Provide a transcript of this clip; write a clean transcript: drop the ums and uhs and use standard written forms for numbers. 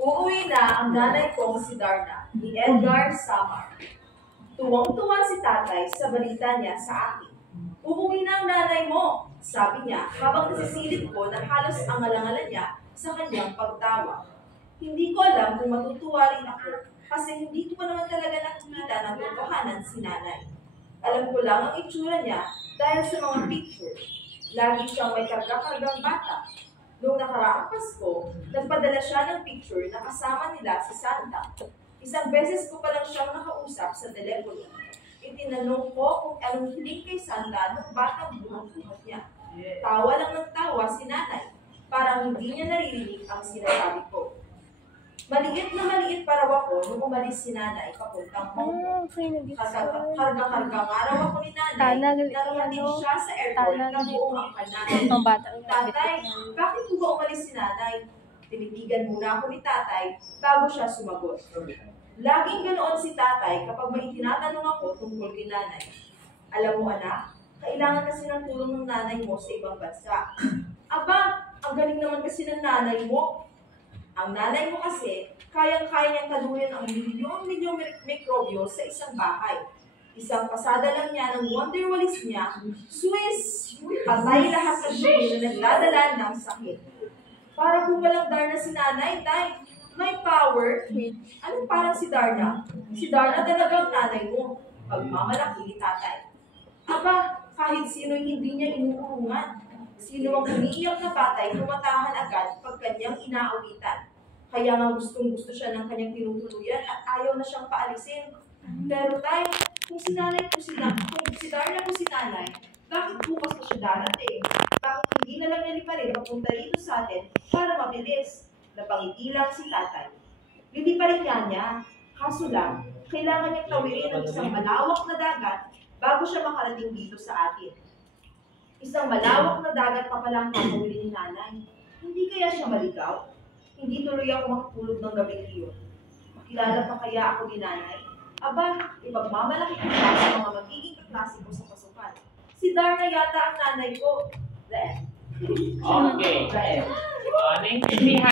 Uuwi na ang nanay kong si Darna, ni Edgar Samar. Tuwang-tuwa si tatay sa balita niya sa akin. Uuwi na ang nanay mo, sabi niya habang nasisilip ko na halos ang alangalan niya sa kanyang pagtawa. Hindi ko alam kung matutuwa rin ako kasi hindi ko pa naman talaga nakikita ng totohanan si nanay. Alam ko lang ang itsura niya dahil sa mga picture. Lagi siyang may karga-kargang bata. Noong nakaraang Pasko, nagpadala siya ng picture na kasama nila si Santa. Isang beses ko pa lang siyang nakausap sa telepono. Itinanong ko kung anong hiling kay Santa nung batang buhat-buhat niya. Tawa lang ng tawa si nanay, parang hindi niya naririnig ang sinasabi ko. Maliit na maliit pa raw ako nung umalis si nanay papuntang Hong Kong. Karga-karga nga raw ako ni nanay na dumating siya sa airport na buong ang kanay. Tatay, bakit po ba umalis si nanay? Tinitigan muna ako ni tatay bago siya sumagot. Laging ganoon si tatay kapag may tinatanong ako tungkol kay nanay. Alam mo anak, kailangan kasi ng tulong ng nanay mo sa ibang bansa. Aba, ang galing naman kasi ng nanay mo. Ang nanay mo kasi, kayang-kaya niyang kaluhin ang milyon-milyong mikrobyo sa isang bahay. Isang pasada lang niya ng wonder walis niya, Swiss! Patay lahat sa siya na nagdadala ng sakit. Para kung walang Darna si nanay, tay, may power. Anong parang si Darna? Si Darna talagang nanay mo. Pagmamalaki ni tatay. Aba, kahit sino hindi niya inuurungan. Sino ang umiiyak na batay, tumatahan agad pag kanyang inaawitan. Kaya nga gustong-gusto siya ng kanyang tinutuluyan at ayaw na siyang paalisin. Pero tay, kung si nanay po kung si Darna po si nanay, bakit bukas pa siya darating? Bakit hindi na lang niya rin papunta rito sa atin para mabilis? Napangiti lang si tatay. Hindi pa rin niya, kaso lang, kailangan niyang tawirin ng isang malawak na dagat bago siya makarating dito sa atin. Isang malawak na dagat pa palang kakawin ni nanay. Hindi kaya siya maligaw? Hindi tuloy ako makatulog ng gabing iyon. Makilala pa kaya ako ni nanay? Aba, ipagmamalaki ko siya sa mga magiging kaklase ko sa pasukan. Si Darna yata ang nanay ko. Okay.